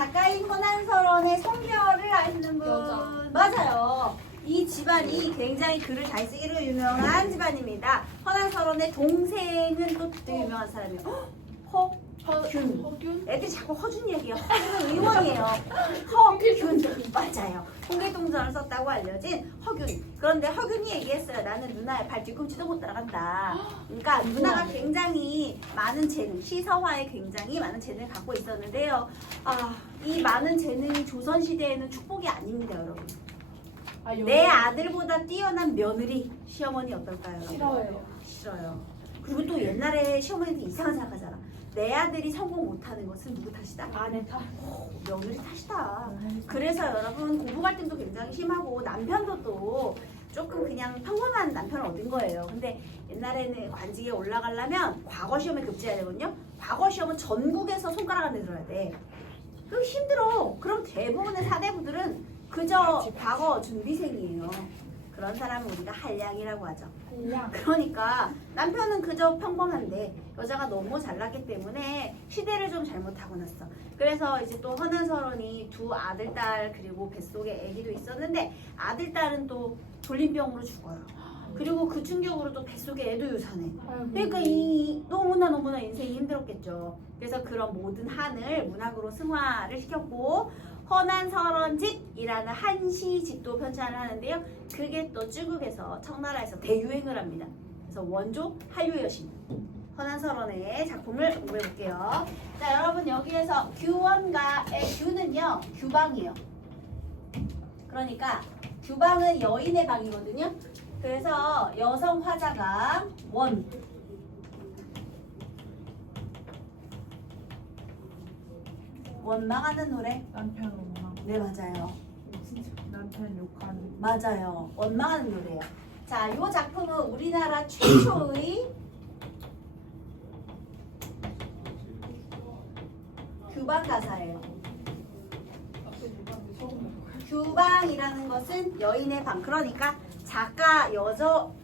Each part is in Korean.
작가인 허난서론의 성별을 아시는 분? 여자. 맞아요. 이 집안이 굉장히 글을 잘 쓰기로 유명한 집안입니다. 허난서론의 동생은 또 되게 유명한 사람이에요. 허균. 허균? 애들이 자꾸 허준 얘기해요. 허균은 의원이에요. 허균. 맞아요. 홍길동전을 썼다고 알려진 허균. 그런데 허균이 얘기했어요. 나는 누나의 발 뒤꿈치도 못 따라간다. 그러니까 누나가 굉장히 많은 재능, 시서화에 굉장히 많은 재능을 갖고 있었는데요. 이 많은 재능이 조선시대에는 축복이 아닙니다, 여러분. 내 아들보다 뛰어난 며느리, 시어머니 어떨까요? 여러분? 싫어요. 싫어요. 그리고 또 옛날에 시어머니들 이상한 생각하잖아. 내 아들이 성공 못하는 것은 누구 탓이다? 아내 탓. 며느리 탓이다. 그래서 여러분 고부 갈등도 굉장히 심하고 남편도 또 조금 그냥 평범한 남편을 얻은 거예요. 근데 옛날에는 관직에 올라가려면 과거 시험에 급제해야 되거든요. 과거 시험은 전국에서 손가락 안에 들어야 돼. 그럼 힘들어. 그럼 대부분의 사대부들은 그저 과거 준비생이에요. 그런 사람은 우리가 한량이라고 하죠. 한량. 그러니까 남편은 그저 평범한데 여자가 너무 잘났기 때문에 시대를 좀 잘못 타고났어. 그래서 이제 또 허난서론이 두 아들, 딸 그리고 뱃속에 아기도 있었는데 아들, 딸은 또 돌림병으로 죽어요. 그리고 그 충격으로 또 뱃속에 애도 유산해. 그러니까 이 너무나 인생이 힘들었겠죠. 그래서 그런 모든 한을 문학으로 승화를 시켰고 허난서론집이라는 한시집도 편찬을 하는데요. 그게 또 중국에서 청나라에서 대유행을 합니다. 그래서 원조 한류 여신 허난서론의 작품을 공부해 볼게요. 자, 여러분 여기에서 규원가의 규는요 규방이에요. 그러니까 규방은 여인의 방이거든요. 그래서 여성 화자가 원망하는 노래. 남편 원망. 네, 맞아요. 진짜 남편 욕하는. 맞아요. 원망하는 노래예요. 자, 이 작품은 우리나라 최초의 규방 가사예요. 규방이라는 것은 여인의 방. 그러니까 작가, 여성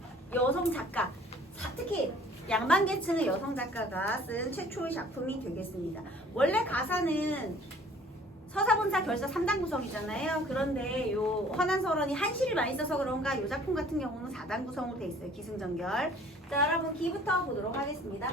작가, 특히 양반계층의 여성 작가가 쓴 최초의 작품이 되겠습니다. 원래 가사는 서사본사 결사 3단 구성이잖아요. 그런데 요 허난서론이 한시를 많이 써서 그런가 요 작품 같은 경우는 4단 구성으로 돼 있어요. 기승전결. 자, 여러분 기부터 보도록 하겠습니다.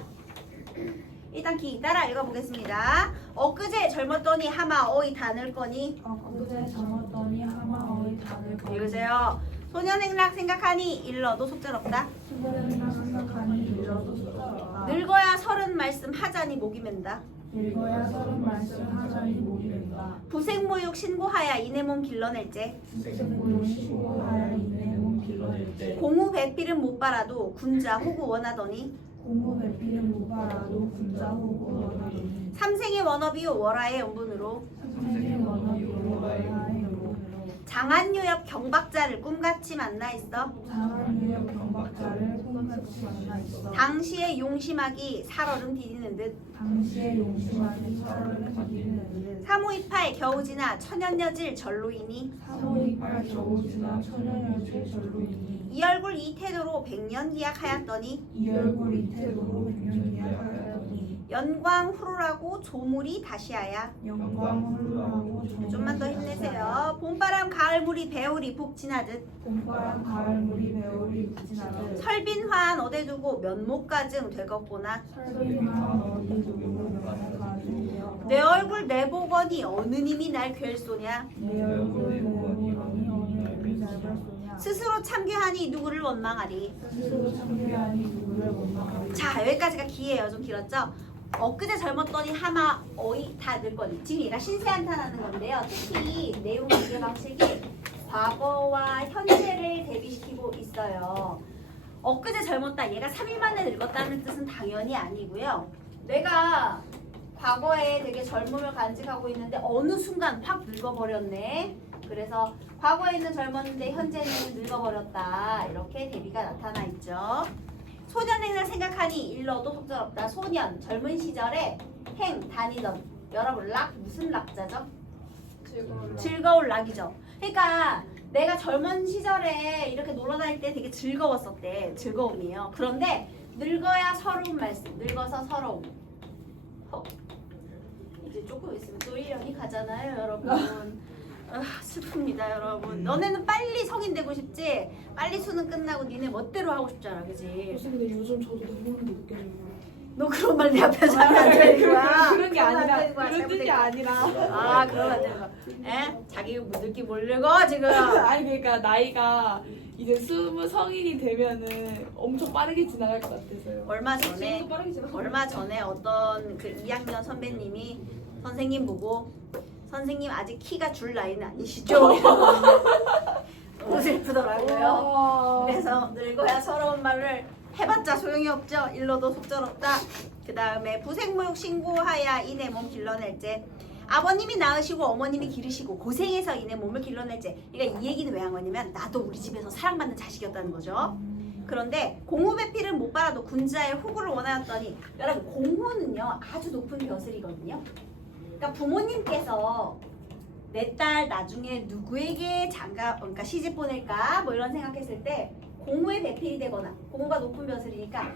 일단 기 따라 읽어보겠습니다. 엊그제 젊었더니 하마 어이 다 늙거니. 엊그제 젊었더니 하마 어이 다 늙거니. 읽으세요. 소년행락 생각하니 일러도 속절없다. 소년행락 생각하니 일러도 속절없다. 늙어야 서른 말씀 하자니 목이 맨다. 늙어야 서른 말씀 하자니 목이 맨다. 부생모욕 신고하야 이내 몸 길러낼제. 부생모욕 신고하야 이내 몸 길러낼제. 공우 배필은 못 빨아도 군자 호구 원하더니. 공무 배필은 못 빨아도 군자 호구 원하더니. 삼생의 원업이요 월화의 연분으로. 삼생의 원업이요 월화의 연분으로. 장안유엽 경박자를 꿈같이 만나 있어. 장안유엽 경박자를 꿈같이 만나 있어. 당시의 용심하기 살얼음 디디는 듯. 당시의 용심하기 살얼음 디디는 듯. 사무이팔 겨우지나 천연여질 전로이니. 사무이팔 겨우지나 천연여질 전로이니. 이 얼굴 이 태도로 백년 기약하였더니. 이 얼굴 이 태도로 백년기약하였더니. 연광 후루라고 조물이 다시하야. 영광 훌륭하고 좀만 더 힘내세요. 봄바람 가을물이 배울이 북 지나듯. 봄바람 가을물이 배울이 부지나듯. 설빈환 어디 두고 면목가증 되겠구나. 설빈한 어디 두고 면목가증. 내 얼굴 내 보거니 어느 님이 날 괴소냐. 내 얼굴 내 보거니 어느 님이 날 괴소냐. 스스로 참교하니 누구를 원망하리. 스스로 참교하니 누구를 원망하리. 자, 여기까지가 기예요. 좀 길었죠? 엊그제 젊었더니 하마 어이 다 늙거니. 지금 얘가 신세한탄하는 건데요. 특히 내용 기계 방식이 과거와 현재를 대비시키고 있어요. 엊그제 젊었다. 얘가 3일 만에 늙었다는 뜻은 당연히 아니고요. 내가 과거에 되게 젊음을 간직하고 있는데 어느 순간 확 늙어버렸네. 그래서 과거에는 젊었는데 현재는 늙어버렸다. 이렇게 대비가 나타나 있죠. 소년행을 생각하니 일러도 속절없다. 소년, 젊은 시절에 행, 다니던. 여러분 락 무슨 락자죠? 즐거울 락이죠. 그러니까 내가 젊은 시절에 이렇게 놀러 다닐 때 되게 즐거웠었대. 즐거움이에요. 그런데 늙어야 서러운 말씀. 늙어서 서러움. 이제 조금 있으면 또 1년이 가잖아요, 여러분. 슬픕니다, 여러분. 너네는 빨리 성인 되고 싶지? 빨리 수능 끝나고 니네 멋대로 하고 싶잖아, 그지? 교수님 근데 요즘 저도 너무너무 느껴져요. 너 그런 말 내 앞에서 하면 안 되는 거야. 그런 게 그러면 안 아니라 되는 거야, 그런 뜻이 잘못된 아니라. 아, 그러면 안 되는 거야. 에? 자기 느낌 모르고 지금. 아니 그러니까 나이가 이제 20 성인이 되면은 엄청 빠르게 지나갈 것 같아서요. 얼마 전에 지금도 빠르게 지나가. 얼마 전에 어떤 그 2학년 선배님이 선생님 보고 선생님 아직 키가 줄 나이는 아니시죠? 너무 슬프더라고요. 와. 그래서 늙어야 서러운 말을 해봤자 소용이 없죠. 일러도 속절없다. 그 다음에 부생모육 신고하야 이내 몸 길러낼제. 아버님이 낳으시고 어머님이 기르시고 고생해서 이내 몸을 길러낼제. 그러니까 이 얘기는 왜 한 거냐면 나도 우리 집에서 사랑받는 자식이었다는 거죠. 그런데 공후배필은 못 빨아도 군자의 호구를 원하였더니 여러분 공후는요 아주 높은 벼슬이거든요. 그러니까 부모님께서 내 딸 나중에 누구에게 그러니까 시집 보낼까 뭐 이런 생각했을 때 공후의 배필이 되거나 공후가 높은 벼슬이니까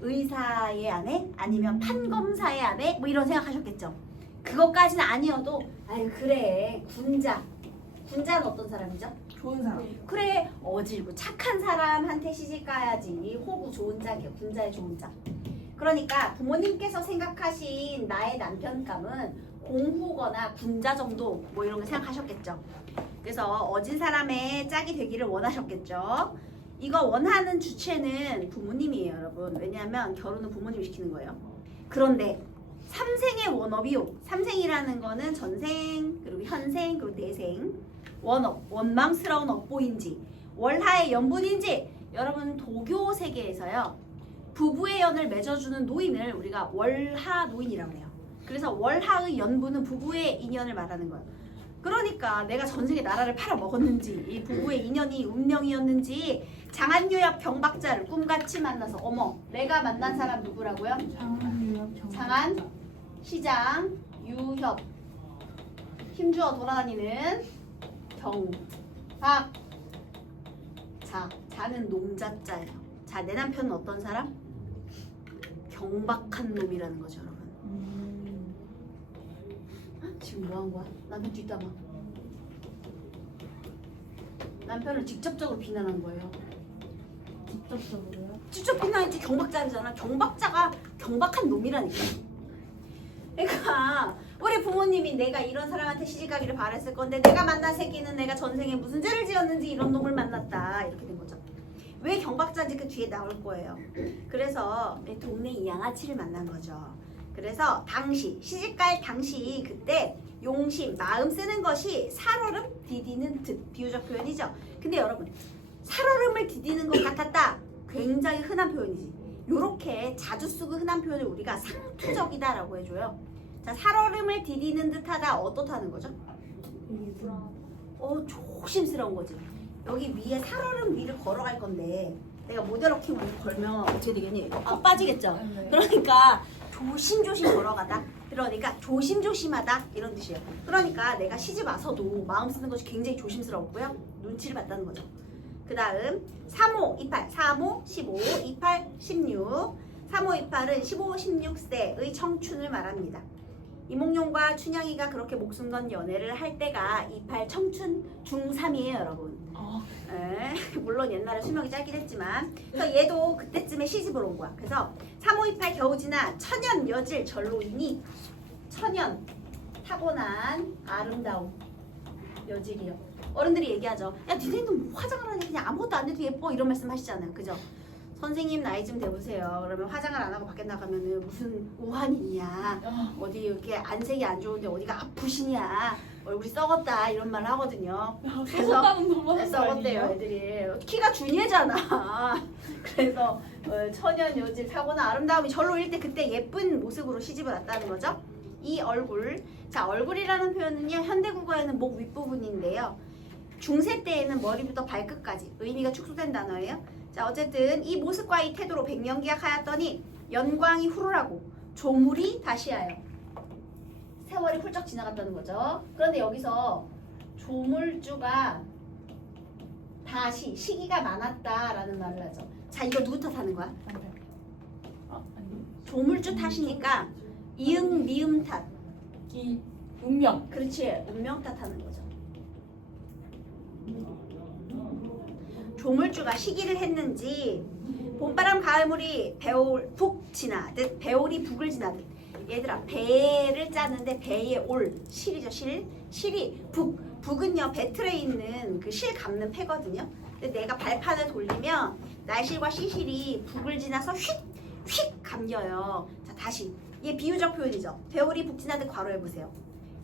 의사의 아내 아니면 판검사의 아내 뭐 이런 생각하셨겠죠. 그것까지는 아니어도 아유 그래 군자는 어떤 사람이죠? 좋은 사람. 그래 어질고 착한 사람한테 시집 가야지. 호구 좋은 짝이요. 군자의 좋은 짝. 그러니까 부모님께서 생각하신 나의 남편감은 공후거나 군자 정도 뭐 이런 거 생각하셨겠죠. 그래서 어진 사람의 짝이 되기를 원하셨겠죠. 이거 원하는 주체는 부모님이에요, 여러분. 왜냐하면 결혼은 부모님이 시키는 거예요. 그런데 삼생의 원업이요. 삼생이라는 거는 전생, 그리고 현생, 그리고 내생. 원업, 원망스러운 업보인지 월하의 연분인지 여러분 도교 세계에서요. 부부의 연을 맺어주는 노인을 우리가 월하 노인이라고 해요. 그래서 월하의 연분은 부부의 인연을 말하는 거예요. 그러니까 내가 전생에 나라를 팔아먹었는지 이 부부의 인연이 운명이었는지 장안유엽 경박자를 꿈같이 만나서 어머 내가 만난 사람 누구라고요? 장안, 시장, 유협 힘주어 돌아다니는 경박 자는 농자자예요. 자, 내 남편은 어떤 사람? 경박한 놈이라는 거죠, 여러분. 지금 뭐 한 거야? 남편 뒷담화. 남편을 직접적으로 비난한 거예요. 직접적으로요? 직접 비난했지. 경박자잖아. 경박자가 경박한 놈이라니까. 그러니까 우리 부모님이 내가 이런 사람한테 시집가기를 바랬을 건데 내가 만난 새끼는 내가 전생에 무슨 죄를 지었는지 이런 놈을 만났다 이렇게 된 거죠. 왜 경박자인지 그 뒤에 나올 거예요. 그래서 동네 이 양아치를 만난 거죠. 그래서 당시 시집갈 당시 그때 용심 마음 쓰는 것이 살얼음 디디는 듯 비유적 표현이죠. 근데 여러분 살얼음을 디디는 것 같았다 굉장히 흔한 표현이지. 요렇게 자주 쓰고 흔한 표현을 우리가 상투적이다라고 해줘요. 자, 살얼음을 디디는 듯하다 어떻다는 거죠? 조심스러운 거지. 여기 위에 살얼음 위를 걸어갈 건데 내가 모델워킹을 걸면 어떻게 되겠니? 아 빠지겠죠? 그러니까 조심조심 걸어가다. 그러니까 조심조심하다 이런 뜻이에요. 그러니까 내가 시집 와서도 마음 쓰는 것이 굉장히 조심스럽고요. 눈치를 봤다는 거죠. 그 다음 3호, 28, 3호, 15, 28, 16 3호, 28은 15, 16세의 청춘을 말합니다. 이몽룡과 춘향이가 그렇게 목숨 건 연애를 할 때가 28 청춘 중3이에요 여러분. 물론 옛날에 수명이 짧긴 했지만 그래서 얘도 그때쯤에 시집을 온 거야. 그래서 3호, 28 겨우 지나 천연 여질 절로이니 천연 타고난 아름다움 여질이요. 어른들이 얘기하죠. 야 니네는 뭐 화장을 하냐 그냥 아무것도 안 해도 예뻐 이런 말씀 하시잖아요. 그죠? 선생님 나이 좀 돼보세요. 그러면 화장을 안 하고 밖에 나가면은 무슨 우환이냐 어디 이렇게 안색이 안 좋은데 어디가 아프시냐 얼굴이 썩었다 이런 말 하거든요. 그래서 썩었대요 애들이. 키가 준이잖아. 그래서 천연 여질 타고난 아름다움이 절로 일 때 그때 예쁜 모습으로 시집을 왔다는 거죠. 이 얼굴. 자, 얼굴이라는 표현은요 현대국어에는 목 윗부분인데요. 중세 때에는 머리부터 발끝까지 의미가 축소된 단어예요. 자, 어쨌든 이 모습과 이 태도로 백년기약하였더니 연광이 후루라고 조물이 다시하여 세월이 훌쩍 지나갔다는 거죠. 그런데 여기서 조물주가 다시 시기가 많았다라는 말을 하죠. 자, 이거 누구 탓하는 거야? 조물주 탓이니까 이응 미음 탓. 이 운명. 그렇지. 운명 탓하는 거죠. 조물주가 시기를 했는지 봄바람 가을물이 배올 북 지나듯 배올이 북을 지나듯. 얘들아 배를 짜는데 배에 올 실이죠. 실이 북은요 배틀에 있는 그 실 감는 패거든요. 근데 내가 발판을 돌리면 날실과 시실이 북을 지나서 휙 감겨요. 자 다시 얘 비유적 표현이죠. 배올이 북 지나듯 괄호해 보세요.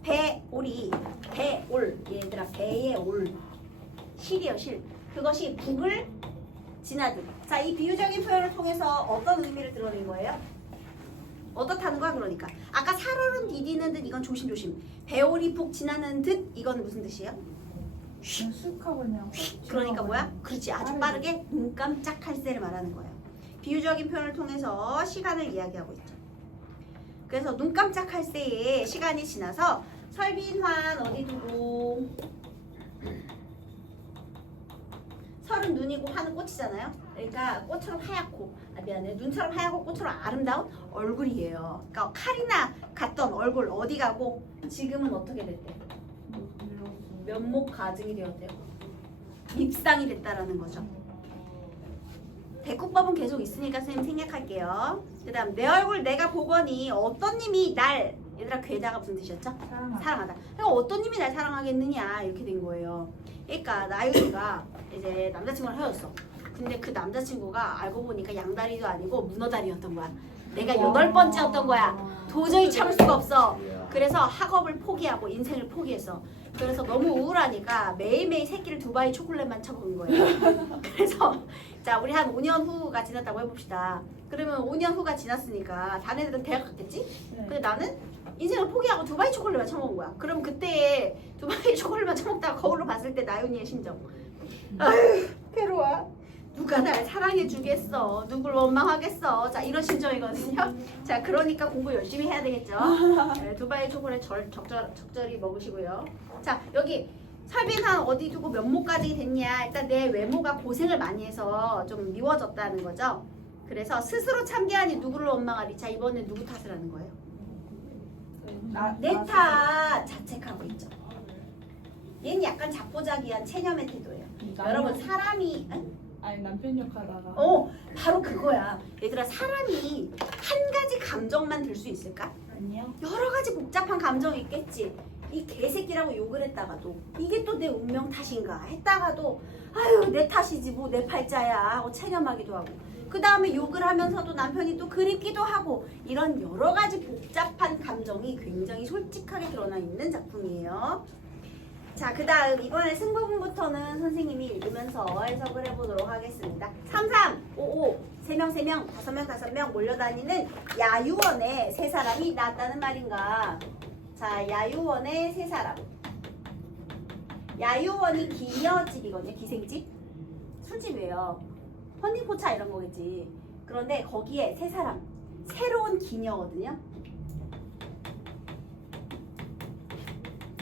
배올 얘들아 배에 올 실이요 실. 그것이 북을 지나듯. 자 이 비유적인 표현을 통해서 어떤 의미를 드러낸 거예요? 어떻다는 거야 그러니까. 아까 살얼음 디디는 듯 이건 조심조심. 배올이 북 지나는 듯 이건 무슨 뜻이에요? 쑥 하고 그냥. 그러니까 뭐야? 그렇지 아주 빠르게 눈 깜짝할 새를 말하는 거예요. 비유적인 표현을 통해서 시간을 이야기하고 있죠. 그래서 눈 깜짝할 새에 시간이 지나서 설빈환 어디 두고 설은 눈이고 환은 꽃이잖아요. 그러니까 꽃처럼 하얗고 미안해 눈처럼 하얗고 꽃처럼 아름다운 얼굴이에요. 그러니까 칼이나 갔던 얼굴 어디 가고 지금은 어떻게 됐대? 면목 가증이 되었대요. 밉상이 됐다라는 거죠. 대국법은 계속 있으니까 선생님 생략할게요. 그 다음 내 얼굴 내가 보거니 어떤 님이 날 얘들아 괴다가 무슨 뜻이었죠? 사랑하다. 그러니까 어떤 님이 날 사랑하겠느냐 이렇게 된 거예요. 그러니까 나윤이가 이제 남자친구랑 헤어졌어. 근데 그 남자친구가 알고 보니까 양다리도 아니고 문어다리였던 거야. 내가 8번째였던 거야. 도저히 참을 수가 없어. 그래서 학업을 포기하고 인생을 포기했어. 그래서 너무 우울하니까 매일매일 새끼를 두바이 초콜릿만 쳐먹은 거예요. 그래서 자 우리 한 5년 후가 지났다고 해봅시다. 그러면 5년 후가 지났으니까 다른 애들은 대학 갔겠지? 네. 근데 나는 인생을 포기하고 두바이 초콜릿만 쳐먹은 거야. 그럼 그때 두바이 초콜릿만 쳐먹다가 거울로 봤을 때 나윤이의 심정. 아휴 괴로워. 누가 날 사랑해 주겠어. 누굴 원망하겠어. 자 이런 심정이거든요. 자 그러니까 공부 열심히 해야 되겠죠. 네, 두바이 초콜릿 적절히 먹으시고요. 자 여기 설빈한 어디 두고 면목까지 됐냐. 일단 내 외모가 고생을 많이 해서 좀 미워졌다는 거죠. 그래서 스스로 참견하니 누구를 원망하리. 자 이번엔 누구 탓을 하는 거예요? 내 탓 자책하고 있죠. 얘는 약간 자포자기한 체념의 태도예요. 여러분 사람이 아니 남편 욕하다가. 바로 그거야. 얘들아 사람이 한 가지 감정만 들 수 있을까? 아니요. 여러 가지 복잡한 감정이 있겠지. 이 개새끼라고 욕을 했다가도 이게 또 내 운명 탓인가 했다가도 아유 내 탓이지 뭐 내 팔자야 하고 체념하기도 하고 그 다음에 욕을 하면서도 남편이 또 그립기도 하고 이런 여러 가지 복잡한 감정이 굉장히 솔직하게 드러나 있는 작품이에요. 자, 그 다음 이번에 승부분부터는 선생님이 읽으면서 해석을 해보도록 하겠습니다. 3355 3명 5명 몰려다니는 야유원에 세 사람이 나왔다는 말인가. 자, 야유원에 세 사람. 야유원이 기녀집이거든요. 기생집. 술집이에요. 헌팅포차 이런 거겠지. 그런데 거기에 세 사람. 새로운 기녀거든요.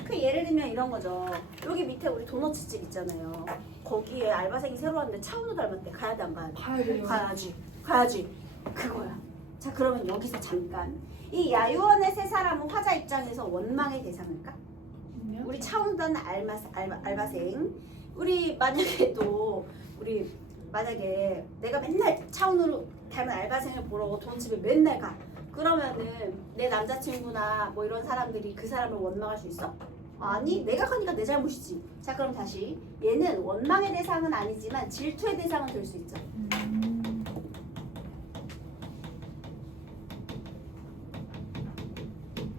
그 예를 들면 이런 거죠. 여기 밑에 우리 도너츠집 있잖아요. 거기에 알바생이 새로 왔는데 차은우 닮았대. 가야 돼 안 가야 돼? 가야 돼요. 가야지. 그거야. 자 그러면 여기서 잠깐 이 야유원의 세 사람은 화자 입장에서 원망의 대상일까? 우리 차은우는 알바생. 우리 만약에 내가 맨날 차은우를 닮은 알바생을 보러 도너츠집에 맨날 가. 그러면은 내 남자친구나 뭐 이런 사람들이 그 사람을 원망할 수 있어? 아니 내가 가니까 내 잘못이지. 자 그럼 다시 얘는 원망의 대상은 아니지만 질투의 대상은 될 수 있죠.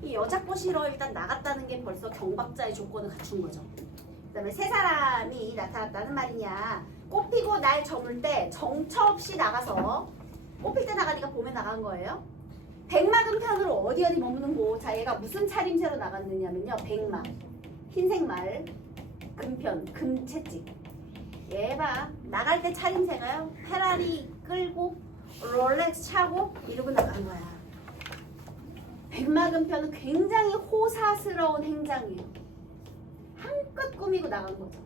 이 여자 꼬시러 일단 나갔다는 게 벌써 경박자의 조건을 갖춘 거죠. 그 다음에 세 사람이 나타났다는 말이냐. 꽃피고 날 저물 때 정처 없이 나가서 꽃필 때 나가니까 봄에 나간 거예요. 백막은 편으로 어디 머무는 곳. 자 얘가 무슨 차림새로 나갔느냐면요. 백막, 흰색 말, 금편, 금채찍. 얘 봐. 나갈 때 차림새가요. 페라리 끌고 롤렉스 차고 이러고 나간 거야. 백막은 편은 굉장히 호사스러운 행장이에요. 한껏 꾸미고 나간 거죠.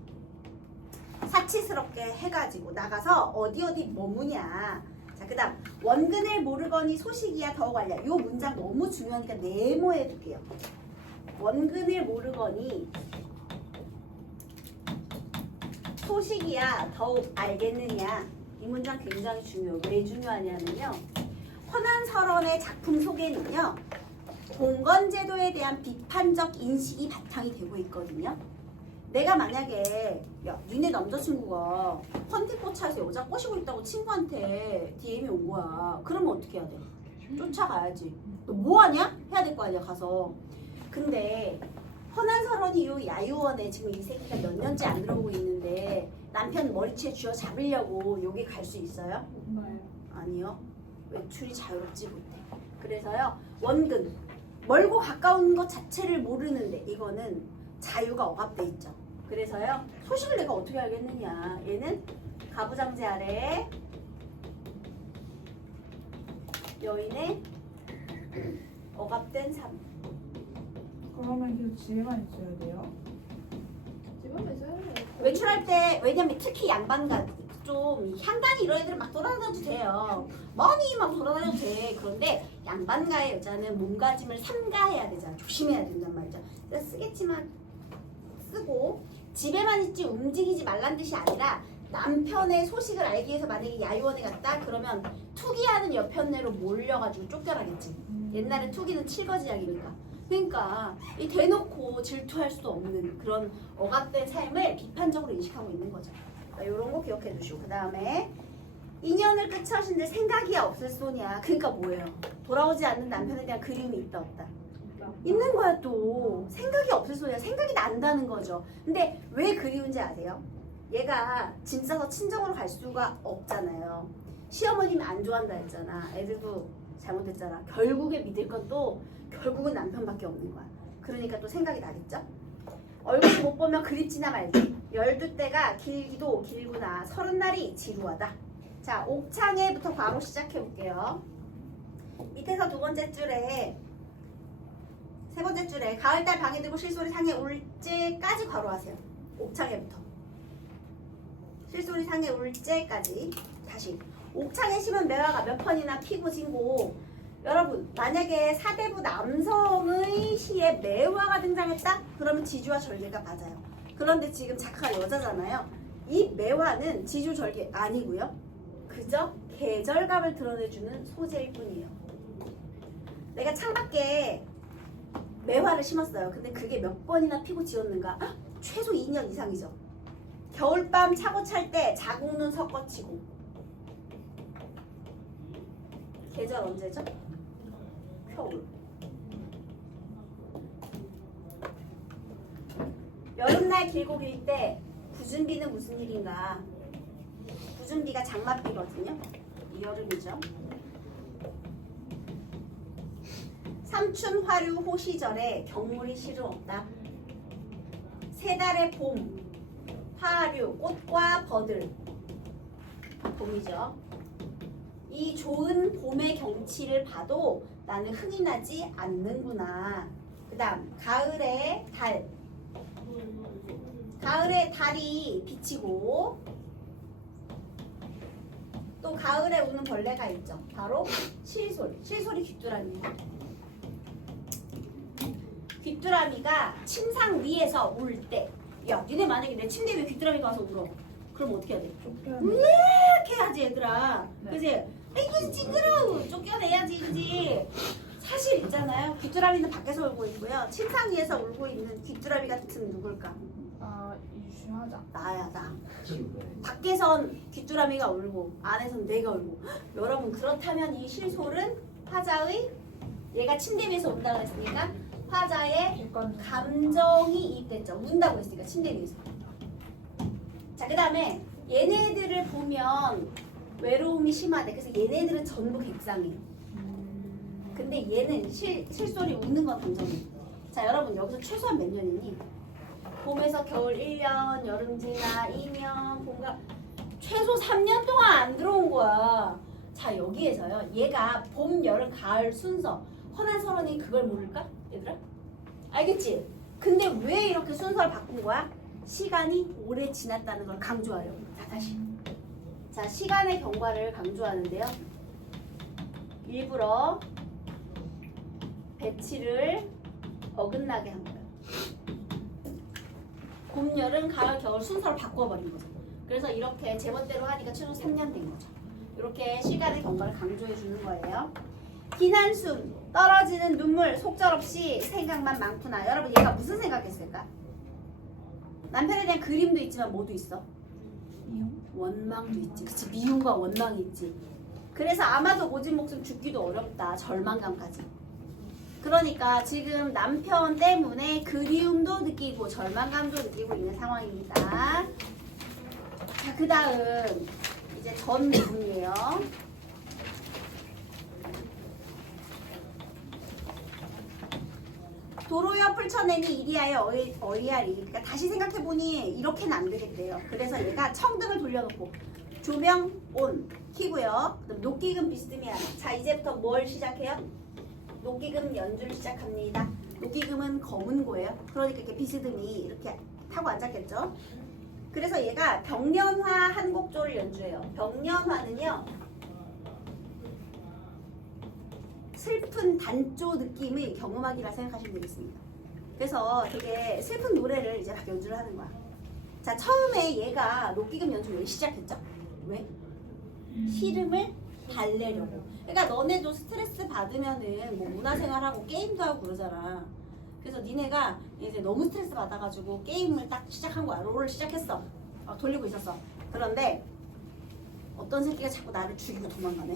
사치스럽게 해가지고 나가서 어디 머무냐. 자, 그 다음 원근을 모르거니 소식이야 더욱 알려. 요 문장 너무 중요하니까 네모해 둘게요. 원근을 모르거니 소식이야 더욱 알겠느냐. 이 문장 굉장히 중요해요. 왜 중요하냐면요. 허난설원의 작품 속에는요. 봉건제도에 대한 비판적 인식이 바탕이 되고 있거든요. 내가 만약에 야 니네 남자친구가 헌팅포 차에서 여자 꼬시고 있다고 친구한테 DM이 온 거야. 그러면 어떻게 해야 돼? 쫓아가야지. 너 뭐하냐? 해야 될 거 아니야 가서. 근데 허난설원 이후 야유원에 지금 이 새끼가 몇 년째 안 들어오고 있는데 남편 머리채 쥐어 잡으려고 여기 갈 수 있어요? 아니요. 외출이 자유롭지 못해. 그래서요. 원근 멀고 가까운 것 자체를 모르는데 이거는 자유가 억압돼 있죠. 그래서요. 소식을 내가 어떻게 알겠느냐. 얘는 가부장제 아래 여인의 억압된 삶. 그러면 계속 집에만 있어야 돼요? 집에만 있어야 돼. 외출할 때 왜냐면 특히 양반가 좀 향단이 이런 애들은 막 돌아다녀도 돼요. 많이 막 돌아다녀도 돼. 그런데 양반가의 여자는 몸가짐을 삼가해야 되잖아. 조심해야 된단 말이죠. 그래서 쓰겠지만 쓰고 집에만 있지 움직이지 말란 뜻이 아니라 남편의 소식을 알기 위해서 만약에 야유원에 갔다 그러면 투기하는 여편네로 몰려가지고 쫓겨나겠지. 옛날에 투기는 칠거지약이니까. 그러니까 이 대놓고 질투할 수도 없는 그런 억압된 삶을 비판적으로 인식하고 있는 거죠. 이런 거 기억해 두시고 그 다음에 인연을 끝이 하신데 생각이 없을 소냐. 그러니까 뭐예요? 돌아오지 않는 남편에 대한 그리움이 있다 없다? 있는 거야 또. 생각이 없을 소냐. 생각이 난다는 거죠. 근데 왜 그리운지 아세요? 얘가 짐 싸서 친정으로 갈 수가 없잖아요. 시어머님이 안 좋아한다 했잖아. 애들도 잘못했잖아. 결국에 믿을 건 또 결국은 남편밖에 없는 거야. 그러니까 또 생각이 나겠죠? 얼굴 못 보면 그립지나 말지. 12대가 길기도 길구나. 30날이 지루하다. 자, 옥창에부터 바로 시작해 볼게요. 밑에서 두 번째 줄에 세 번째 줄에 가을달 방에 들고 실소리 상에 울제까지 괄호하세요. 옥창에부터 실소리 상에 울제까지. 다시 옥창에 심은 매화가 몇 편이나 피고 진고. 여러분 만약에 사대부 남성의 시에 매화가 등장했다? 그러면 지주와 절개가 맞아요. 그런데 지금 작가가 여자잖아요. 이 매화는 지주 절개 아니고요. 그저 계절감을 드러내주는 소재일 뿐이에요. 내가 창밖에 매화를 심었어요. 근데 그게 몇 번이나 피고 지었는가? 헉, 최소 2년 이상이죠. 겨울밤 차고 찰 때 자국눈 섞어치고. 계절 언제죠? 겨울. 여름날 길고 길 때 구준비는 무슨 일인가? 구준비가 장맛비거든요. 이 여름이죠. 삼춘 화류 호시절에 경물이 시름 없다. 세 달의 봄, 화류, 꽃과 버들. 봄이죠. 이 좋은 봄의 경치를 봐도 나는 흥이 나지 않는구나. 그 다음 가을의 달. 가을에 달이 비치고 또 가을에 우는 벌레가 있죠. 바로 실소리. 실소리 귀뚜라미예요. 귀뚜라미가 침상 위에서 울 때, 야 니네 만약에 내 침대 위에 귀뚜라미가 와서 울어. 그럼 어떻게 해야 돼? 이렇게 해야지 얘들아. 네. 그지? 이거 징그러워. 쫓겨내야지 그지? 사실 있잖아요. 귀뚜라미는 밖에서 울고 있고요. 침상 위에서 울고 있는 귀뚜라미 같은 누굴까? 아 이주하자. 나야 나. 밖에선 귀뚜라미가 울고 안에선 내가 울고. 여러분 그렇다면 이 실솔은 화자의 얘가 침대 위에서 운다고 했으니까 화자의 감정이 이입됐죠. 운다고 했으니까 침대 위에서. 자, 그 다음에 얘네들을 보면 외로움이 심하대. 그래서 얘네들은 전부 객상이에요. 근데 얘는 실솔이 웃는 건 감정이에요. 자, 여러분 여기서 최소한 몇 년이니? 봄에서 겨울 1년, 여름 지나 2년, 봄과 최소 3년 동안 안 들어온 거야. 자, 여기에서요. 얘가 봄, 여름, 가을 순서. 허난설원이 그걸 모를까? 얘들아? 알겠지? 근데 왜 이렇게 순서를 바꾼 거야? 시간이 오래 지났다는 걸 강조하려고. 자, 다시. 자, 시간의 경과를 강조하는데요. 일부러 배치를 어긋나게 한 거야. 봄, 여름, 가을, 겨울 순서를 바꿔버린 거죠. 그래서 이렇게 제멋대로 하니까 최소 3년 된 거죠. 이렇게 시간의 경과를 강조해 주는 거예요. 비난숨, 떨어지는 눈물, 속절없이 생각만 많구나. 여러분 얘가 무슨 생각했을까? 남편에 대한 그림도 있지만 뭐도 있어? 원망도 있지. 그치, 미움과 원망이 있지. 그래서 아마도 모진 목숨 죽기도 어렵다. 절망감까지. 그러니까 지금 남편 때문에 그리움도 느끼고 절망감도 느끼고 있는 상황입니다. 자, 그 다음 이제 전 부분이에요. 도로 옆을 쳐내니 이리하여 어이하리. 그러니까 다시 생각해보니 이렇게는 안 되겠대요. 그래서 얘가 청등을 돌려놓고 조명 온 키고요. 그다음 녹기금 비스듬히 하나. 자, 이제부터 뭘 시작해요? 녹기금 연주를 시작합니다. 녹기금은 검은고예요. 그러니까 이렇게 비스듬히 이렇게 타고 앉았겠죠. 그래서 얘가 병년화 한 곡조를 연주해요. 병년화는요, 슬픈 단조 느낌의 경음악이라 생각하시면 되겠습니다. 그래서 되게 슬픈 노래를 이제 막 연주를 하는 거야. 자, 처음에 얘가 녹기금 연주 왜 시작했죠? 왜? 시름을 달래려고. 그러니까 너네도 스트레스 받으면은 뭐 문화생활하고 게임도 하고 그러잖아. 그래서 니네가 이제 너무 스트레스 받아가지고 게임을 딱 시작한 거야. 롤을 시작했어. 돌리고 있었어. 그런데 어떤 새끼가 자꾸 나를 죽이고 도망가네.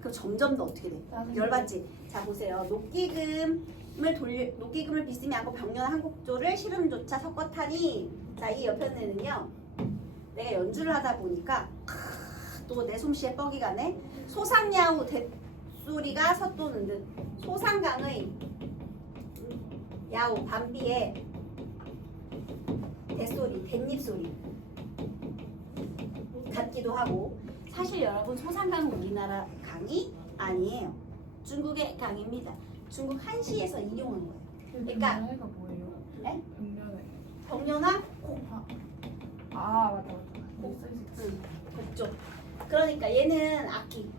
그럼 점점 더 어떻게 돼? 열받지? 자, 보세요. 녹기금을 비스듬히 하고 병년 한 곡조를 시름조차 섞어 타니. 자, 이 옆편에는요, 내가 연주를 하다 보니까 또 내 솜씨에 뻑이 가네. 소상야후 뎁소리가 섰도는 듯 소상강의 야후 밤비의 뎁소리, 뎁잎소리 같기도 하고. 사실 여러분, 소상강은 우리나라 강이 아니에요. 중국의 강입니다. 중국 한시에서 인용한 거예요. 그러니까 병년회가 뭐예요? 네? 병년회. 병년화 맞다. 곡조. 그러니까 얘는 악기,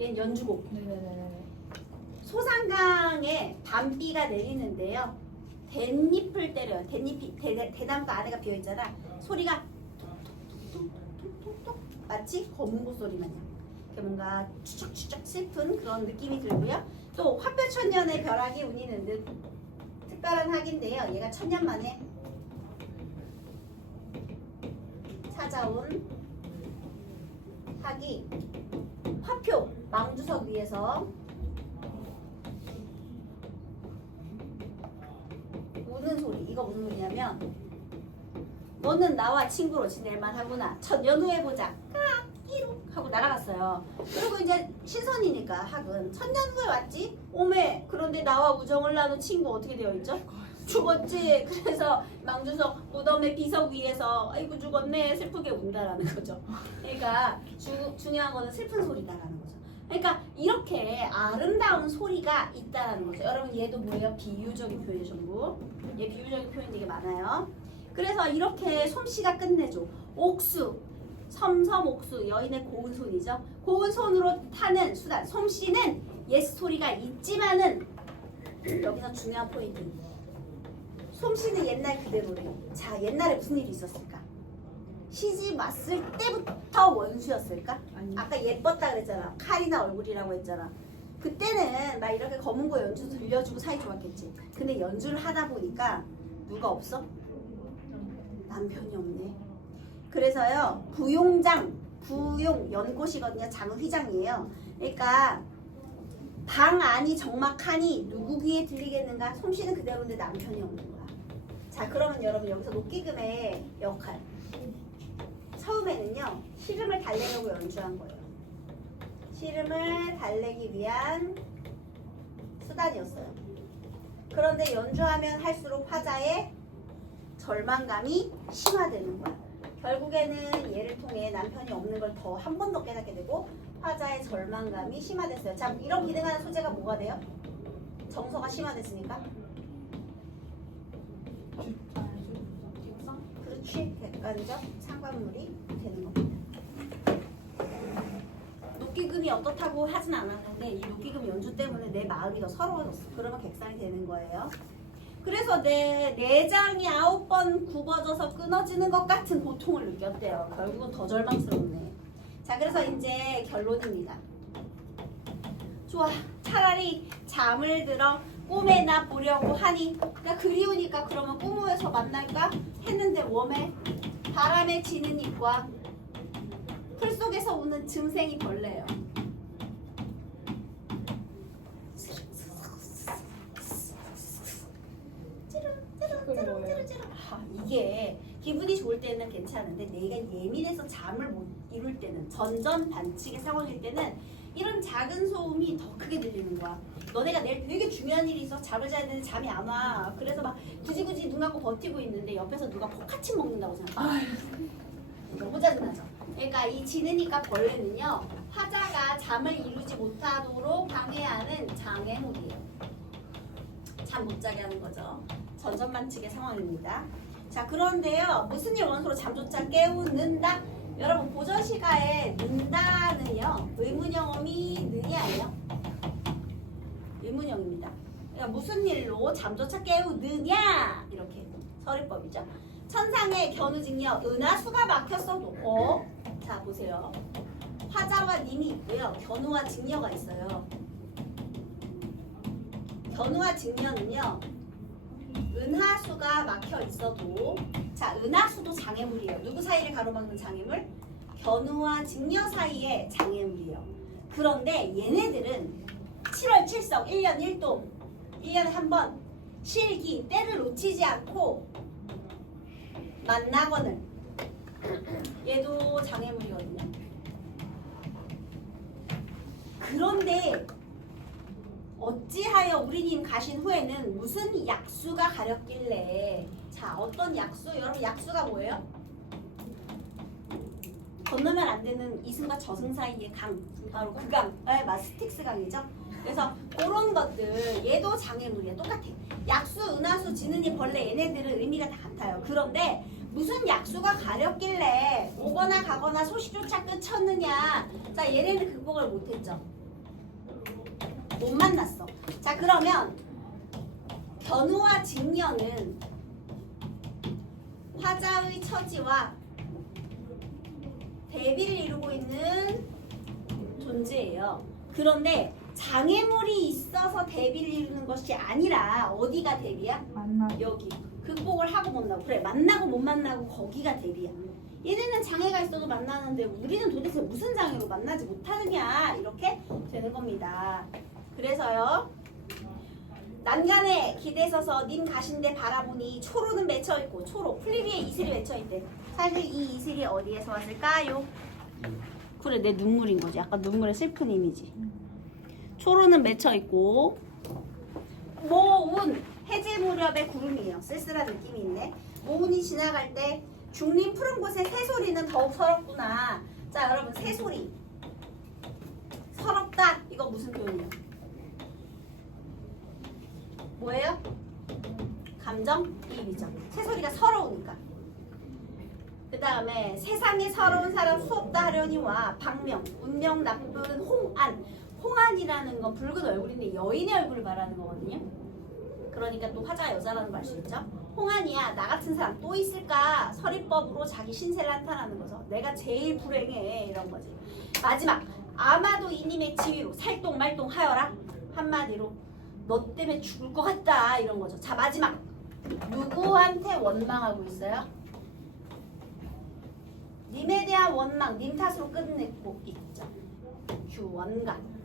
얘는 연주곡. 네네네. 소상강에 밤비가 내리는데요. 댄잎을 때려요. 대나무가 안에가 비어 있잖아. 소리가 톡톡톡톡톡톡 마치 검은고 소리 마냥. 뭔가 추적추적 슬픈 그런 느낌이 들고요. 또 화표천년의 벼락이 운이는 듯 특별한 학인데요. 얘가 1000년 만에 찾아온 학이 화표 망주석 위에서 우는 소리. 이거 무슨 소리냐면, 너는 나와 친구로 지낼만 하구나. 첫 연후해보자. 끼룩 하고 날아갔어요. 그리고 이제 신선이니까 학은 1000년 후에 왔지? 오메, 그런데 나와 우정을 나눈 친구 어떻게 되어 있죠? 죽었지. 그래서 망주석 무덤의 비석 위에서 아이고 죽었네 슬프게 운다라는 거죠. 그러니까 중요한 거는 슬픈 소리다라는 거죠. 그러니까 이렇게 아름다운 소리가 있다라는 거죠. 여러분, 얘도 뭐예요? 비유적인 표현이 전부. 얘 비유적인 표현 되게 많아요. 그래서 이렇게 솜씨가 끝내줘. 옥수, 섬섬옥수, 여인의 고운 손이죠. 고운 손으로 타는 수단. 솜씨는 옛 소리가 있지만은, 여기서 중요한 포인트. 솜씨는 옛날 그대로래. 자, 옛날에 무슨 일이 있었을까? 시집 왔을 때부터 원수였을까? 아까 예뻤다 그랬잖아. 칼이나 얼굴이라고 했잖아. 그때는 막 이렇게 검은고 연주 들려주고 사이 좋았겠지. 근데 연주를 하다 보니까 누가 없어? 남편이 없네. 그래서요, 부용 연꽃이거든요. 장은 휘장이에요. 그러니까 방 안이 적막하니 누구 귀에 들리겠는가? 솜씨는 그대로인데 남편이 없는 거야. 자, 그러면 여러분, 여기서 녹기금의 역할. 처음에는요, 시름을 달래려고 연주한 거예요. 시름을 달래기 위한 수단이었어요. 그런데 연주하면 할수록 화자의 절망감이 심화되는 거야. 결국에는 얘를 통해 남편이 없는 걸 더 한 번 더 깨닫게 되고 화자의 절망감이 심화됐어요. 자, 이런 기능하는 소재가 뭐가 돼요? 정서가 심화됐으니까? 그렇지. 객관적 상관물이 되는 겁니다. 녹기금이 어떻다고 하진 않았는데 이 녹기금 연주 때문에 내 마음이 더 서러워졌어. 그러면 객상이 되는 거예요. 그래서 내 내장이 9번 굽어져서 끊어지는 것 같은 고통을 느꼈대요. 결국은 더 절망스럽네. 자, 그래서 이제 결론입니다. 좋아. 차라리 잠을 들어 꿈에나 보려고 하니 야 그리우니까 그러면 꿈에서 만날까 했는데 웜에 바람에 지는 잎과 풀 속에서 우는 짐승이 벌레예요. 이게 기분이 좋을 때는 괜찮은데 내가 예민해서 잠을 못 이룰 때는 전전 반칙의 상황일 때는 이런 작은 소음이 더 크게 들리는 거야. 너네가 내일 되게 중요한 일이 있어 잠을 자야 되는데 잠이 안 와. 그래서 막 굳이 눈 감고 버티고 있는데 옆에서 누가 포카치 먹는다고 생각해. 너무 짜증나죠. 그러니까 이 지느니까 벌레는요 화자가 잠을 이루지 못하도록 방해하는 장애물이에요. 잠 못 자게 하는 거죠. 전전반칙의 상황입니다. 자, 그런데요 무슨 일 원소로 잠조차 깨우는다? 여러분 보전시가에 는다는요 의문형음이 는이 아니에요. 의문형입니다. 그러니까 무슨 일로 잠조차 깨우느냐 이렇게 서리법이죠. 천상의 견우직녀 은하수가 막혔어도 자 보세요. 화자와 님이 있고요. 견우와 직녀가 있어요. 견우와 직녀는요 은하수가 막혀 있어도 자 은하수도 장애물이에요. 누구 사이를 가로막는 장애물? 견우와 직녀 사이의 장애물이에요. 그런데 얘네들은 7월 7석 1년 1도 1년에 한 번 실기 때를 놓치지 않고 만나거늘 얘도 장애물이거든요. 그런데 어찌하여 우리님 가신 후에는 무슨 약수가 가렸길래 자 어떤 약수? 여러분 약수가 뭐예요? 건너면 안 되는 이승과 저승 사이의 강 바로 그 강, 스틱스 강이죠. 그래서 그런 것들 얘도 장애물이야. 똑같아. 약수, 은하수, 지느니, 벌레 얘네들은 의미가 다 같아요. 그런데 무슨 약수가 가렸길래 오거나 가거나 소식조차 끊쳤느냐. 자 얘네는 극복을 못했죠. 못 만났어. 자 그러면 견우와 직녀는 화자의 처지와 대비를 이루고 있는 존재예요. 그런데 장애물이 있어서 대비를 이루는 것이 아니라 어디가 대비야? 여기. 극복을 하고 못 나고 그래 만나고 못 만나고 거기가 대비야. 얘네는 장애가 있어도 만나는데 우리는 도대체 무슨 장애로 만나지 못하느냐 이렇게 되는 겁니다. 그래서요 난간에 기대서서 님 가신데 바라보니 초로는 맺혀있고 초로 플리비에 이슬이 맺혀있대. 사실 이 이슬이 어디에서 왔을까요? 그래 내 눈물인 거지. 약간 눈물의 슬픈 이미지. 초로는 맺혀있고 모운 해질 무렵의 구름이에요. 쓸쓸한 느낌이 있네. 모운이 지나갈 때 중림 푸른 곳의 새소리는 더욱 서럽구나. 자 여러분 새소리 서럽다 이거 무슨 표현이에요? 뭐예요? 감정이입이죠. 새소리가 서러우니까. 그 다음에 세상에 서러운 사람 수없다 하려니와 박명, 운명 나쁜 홍안. 홍안이라는 건 붉은 얼굴인데 여인의 얼굴을 말하는 거거든요. 그러니까 또 화자가 여자라는 걸 알 수 있죠. 홍안이야 나 같은 사람 또 있을까? 서리법으로 자기 신세를 한탄하는 거죠. 내가 제일 불행해 이런 거지. 마지막 아마도 이님의 지위로 살똥말똥하여라. 한마디로 너 때문에 죽을 것 같다 이런 거죠. 자 마지막 누구한테 원망하고 있어요? 님에 대한 원망 님 탓으로 끝내고 있죠. 규원간